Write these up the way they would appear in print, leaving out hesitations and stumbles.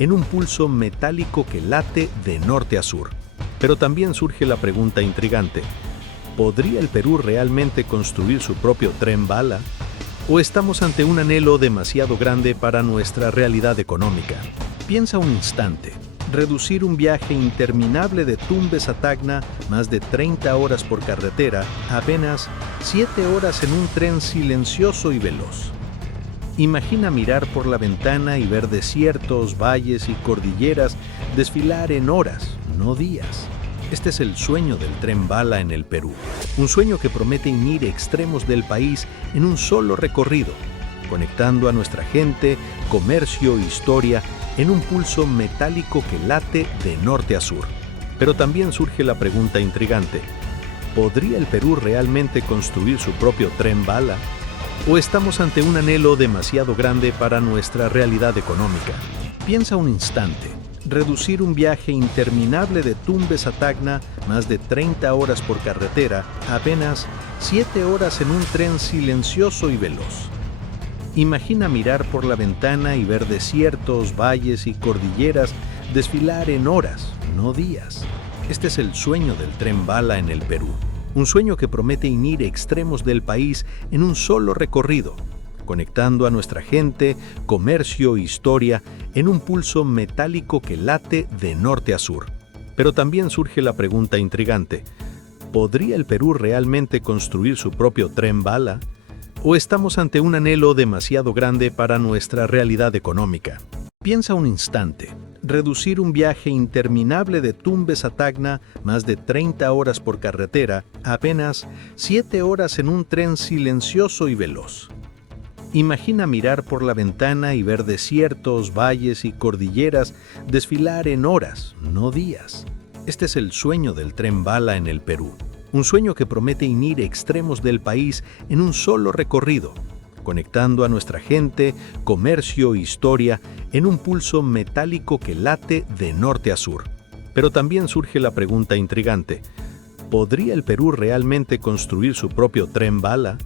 en un pulso metálico que late de norte a sur. Pero también surge la pregunta intrigante: ¿podría el Perú realmente construir su propio tren bala? ¿O estamos ante un anhelo demasiado grande para nuestra realidad económica? Piensa un instante. Reducir un viaje interminable de Tumbes a Tacna, más de 30 horas por carretera, a apenas 7 horas en un tren silencioso y veloz. Imagina mirar por la ventana y ver desiertos, valles y cordilleras desfilar en horas, no días. Este es el sueño del tren bala en el Perú. Un sueño que promete unir extremos del país en un solo recorrido, conectando a nuestra gente, comercio e historia en un pulso metálico que late de norte a sur. Pero también surge la pregunta intrigante: ¿podría el Perú realmente construir su propio tren bala? ¿O estamos ante un anhelo demasiado grande para nuestra realidad económica? Piensa un instante. Reducir un viaje interminable de Tumbes a Tacna, más de 30 horas por carretera, a apenas 7 horas en un tren silencioso y veloz. Imagina mirar por la ventana y ver desiertos, valles y cordilleras desfilar en horas, no días. Este es el sueño del tren bala en el Perú. Un sueño que promete unir extremos del país en un solo recorrido, conectando a nuestra gente, comercio e historia en un pulso metálico que late de norte a sur. Pero también surge la pregunta intrigante: ¿podría el Perú realmente construir su propio tren bala? ¿O estamos ante un anhelo demasiado grande para nuestra realidad económica? Piensa un instante. Reducir un viaje interminable de Tumbes a Tacna, más de 30 horas por carretera, a apenas 7 horas en un tren silencioso y veloz. Imagina mirar por la ventana y ver desiertos, valles y cordilleras desfilar en horas, no días. Este es el sueño del tren bala en el Perú. Un sueño que promete unir extremos del país en un solo recorrido, conectando a nuestra gente, comercio e historia en un pulso metálico que late de norte a sur. Pero también surge la pregunta intrigante: ¿podría el Perú realmente construir su propio tren bala?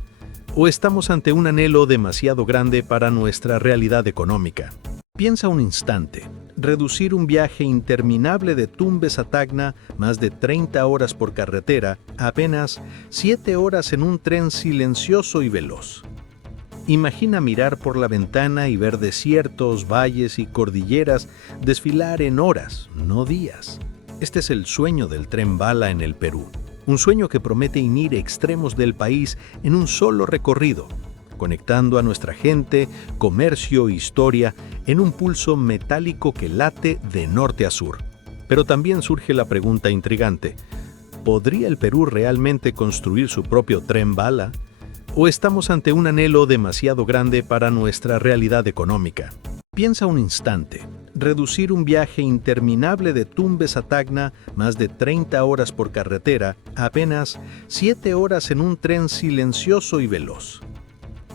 ¿O estamos ante un anhelo demasiado grande para nuestra realidad económica? Piensa un instante. Reducir un viaje interminable de Tumbes a Tacna, más de 30 horas por carretera, a apenas 7 horas en un tren silencioso y veloz. Imagina mirar por la ventana y ver desiertos, valles y cordilleras desfilar en horas, no días. Este es el sueño del tren bala en el Perú. Un sueño que promete unir extremos del país en un solo recorrido, conectando a nuestra gente, comercio e historia en un pulso metálico que late de norte a sur. Pero también surge la pregunta intrigante: ¿podría el Perú realmente construir su propio tren bala? ¿O estamos ante un anhelo demasiado grande para nuestra realidad económica? Piensa un instante. Reducir un viaje interminable de Tumbes a Tacna, más de 30 horas por carretera, a apenas 7 horas en un tren silencioso y veloz.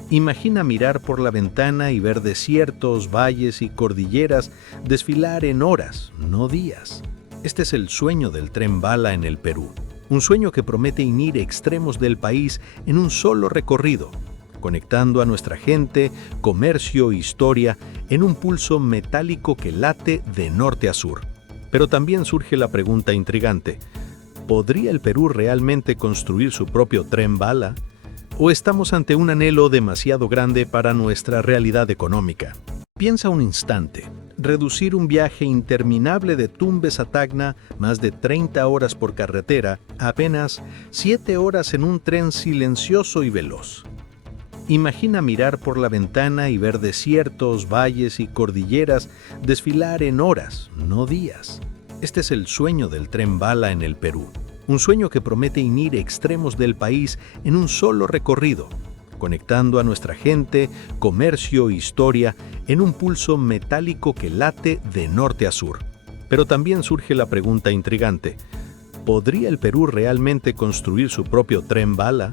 Imagina mirar por la ventana y ver desiertos, valles y cordilleras desfilar en horas, no días. Este es el sueño del tren bala en el Perú. Un sueño que promete unir extremos del país en un solo recorrido, conectando a nuestra gente, comercio e historia en un pulso metálico que late de norte a sur. Pero también surge la pregunta intrigante: ¿podría el Perú realmente construir su propio tren bala? ¿O estamos ante un anhelo demasiado grande para nuestra realidad económica? Piensa un instante. Reducir un viaje interminable de Tumbes a Tacna, más de 30 horas por carretera, a apenas 7 horas en un tren silencioso y veloz. Imagina mirar por la ventana y ver desiertos, valles y cordilleras desfilar en horas, no días. Este es el sueño del tren bala en el Perú. Un sueño que promete unir extremos del país en un solo recorrido, conectando a nuestra gente, comercio e historia en un pulso metálico que late de norte a sur. Pero también surge la pregunta intrigante: ¿podría el Perú realmente construir su propio tren bala?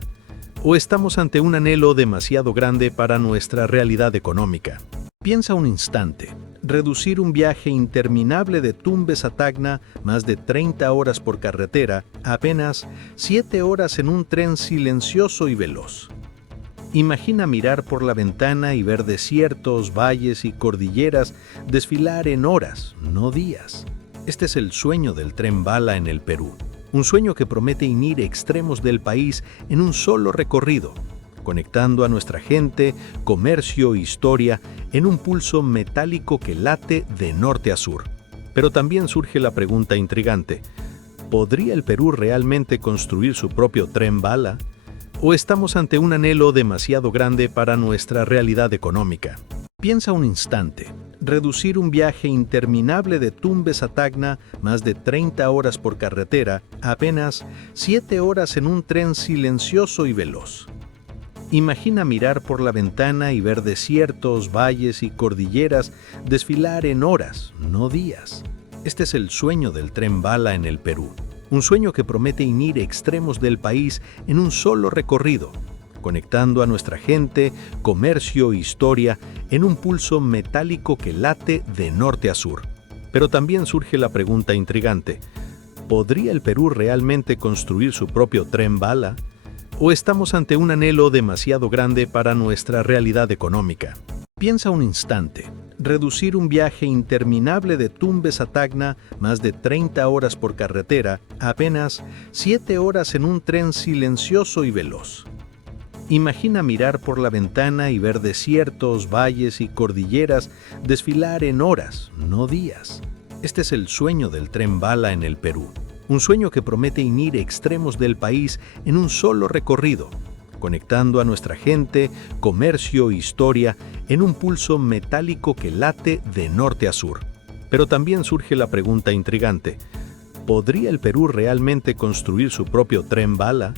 ¿O estamos ante un anhelo demasiado grande para nuestra realidad económica? Piensa un instante. Reducir un viaje interminable de Tumbes a Tacna, más de 30 horas por carretera, a apenas 7 horas en un tren silencioso y veloz. Imagina mirar por la ventana y ver desiertos, valles y cordilleras desfilar en horas, no días. Este es el sueño del tren bala en el Perú. Un sueño que promete unir extremos del país en un solo recorrido, conectando a nuestra gente, comercio e historia en un pulso metálico que late de norte a sur. Pero también surge la pregunta intrigante: ¿podría el Perú realmente construir su propio tren bala? ¿O estamos ante un anhelo demasiado grande para nuestra realidad económica? Piensa un instante. Reducir un viaje interminable de Tumbes a Tacna, más de 30 horas por carretera, a apenas 7 horas en un tren silencioso y veloz. Imagina mirar por la ventana y ver desiertos, valles y cordilleras desfilar en horas, no días. Este es el sueño del tren bala en el Perú. Un sueño que promete unir extremos del país en un solo recorrido, conectando a nuestra gente, comercio e historia en un pulso metálico que late de norte a sur. Pero también surge la pregunta intrigante: ¿podría el Perú realmente construir su propio tren bala? ¿O estamos ante un anhelo demasiado grande para nuestra realidad económica? Piensa un instante. Reducir un viaje interminable de Tumbes a Tacna, más de 30 horas por carretera, a apenas 7 horas en un tren silencioso y veloz. Imagina mirar por la ventana y ver desiertos, valles y cordilleras desfilar en horas, no días. Este es el sueño del tren bala en el Perú. Un sueño que promete unir extremos del país en un solo recorrido, conectando a nuestra gente, comercio e historia en un pulso metálico que late de norte a sur. Pero también surge la pregunta intrigante: ¿podría el Perú realmente construir su propio tren bala?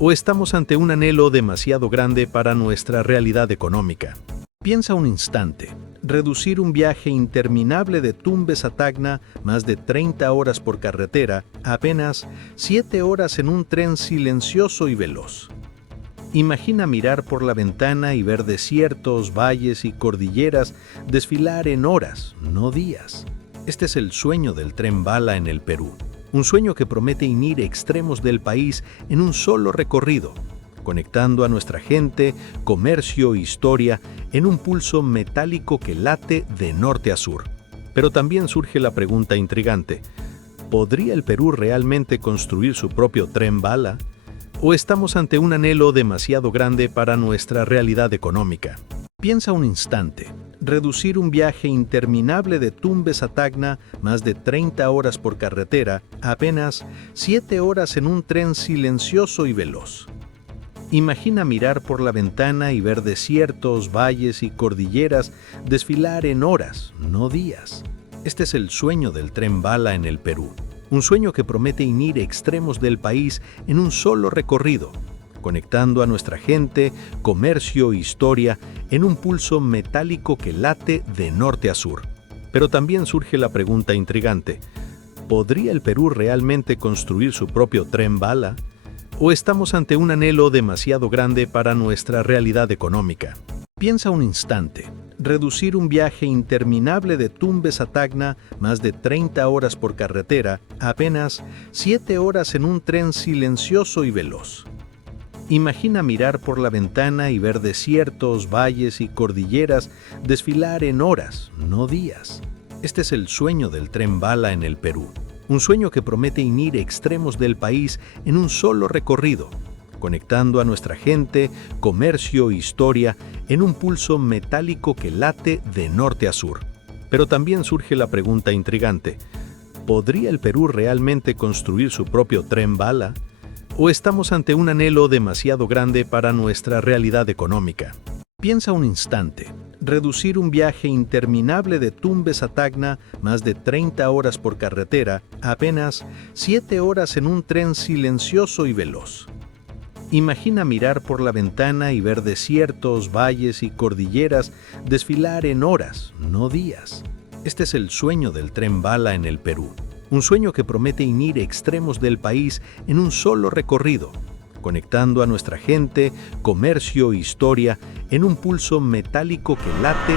¿O estamos ante un anhelo demasiado grande para nuestra realidad económica? Piensa un instante. Reducir un viaje interminable de Tumbes a Tacna, más de 30 horas por carretera, a apenas 7 horas en un tren silencioso y veloz. Imagina mirar por la ventana y ver desiertos, valles y cordilleras desfilar en horas, no días. Este es el sueño del tren bala en el Perú. Un sueño que promete unir extremos del país en un solo recorrido, conectando a nuestra gente, comercio e historia en un pulso metálico que late de norte a sur. Pero también surge la pregunta intrigante: ¿podría el Perú realmente construir su propio tren bala? ¿O estamos ante un anhelo demasiado grande para nuestra realidad económica? Piensa un instante. Reducir un viaje interminable de Tumbes a Tacna, más de 30 horas por carretera, a apenas 7 horas en un tren silencioso y veloz. Imagina mirar por la ventana y ver desiertos, valles y cordilleras desfilar en horas, no días. Este es el sueño del tren bala en el Perú. Un sueño que promete unir extremos del país en un solo recorrido, conectando a nuestra gente, comercio e historia en un pulso metálico que late de norte a sur. Pero también surge la pregunta intrigante: ¿podría el Perú realmente construir su propio tren bala? ¿O estamos ante un anhelo demasiado grande para nuestra realidad económica? Piensa un instante. Reducir un viaje interminable de Tumbes a Tacna, más de 30 horas por carretera, a apenas 7 horas en un tren silencioso y veloz. Imagina mirar por la ventana y ver desiertos, valles y cordilleras desfilar en horas, no días. Este es el sueño del tren bala en el Perú. Un sueño que promete unir extremos del país en un solo recorrido, conectando a nuestra gente, comercio e historia en un pulso metálico que late de norte a sur. Pero también surge la pregunta intrigante: ¿podría el Perú realmente construir su propio tren bala? ¿O estamos ante un anhelo demasiado grande para nuestra realidad económica? Piensa un instante. Reducir un viaje interminable de Tumbes a Tacna, más de 30 horas por carretera, a apenas 7 horas en un tren silencioso y veloz. Imagina mirar por la ventana y ver desiertos, valles y cordilleras desfilar en horas, no días. Este es el sueño del tren bala en el Perú. Un sueño que promete unir extremos del país en un solo recorrido, conectando a nuestra gente, comercio e historia en un pulso metálico que late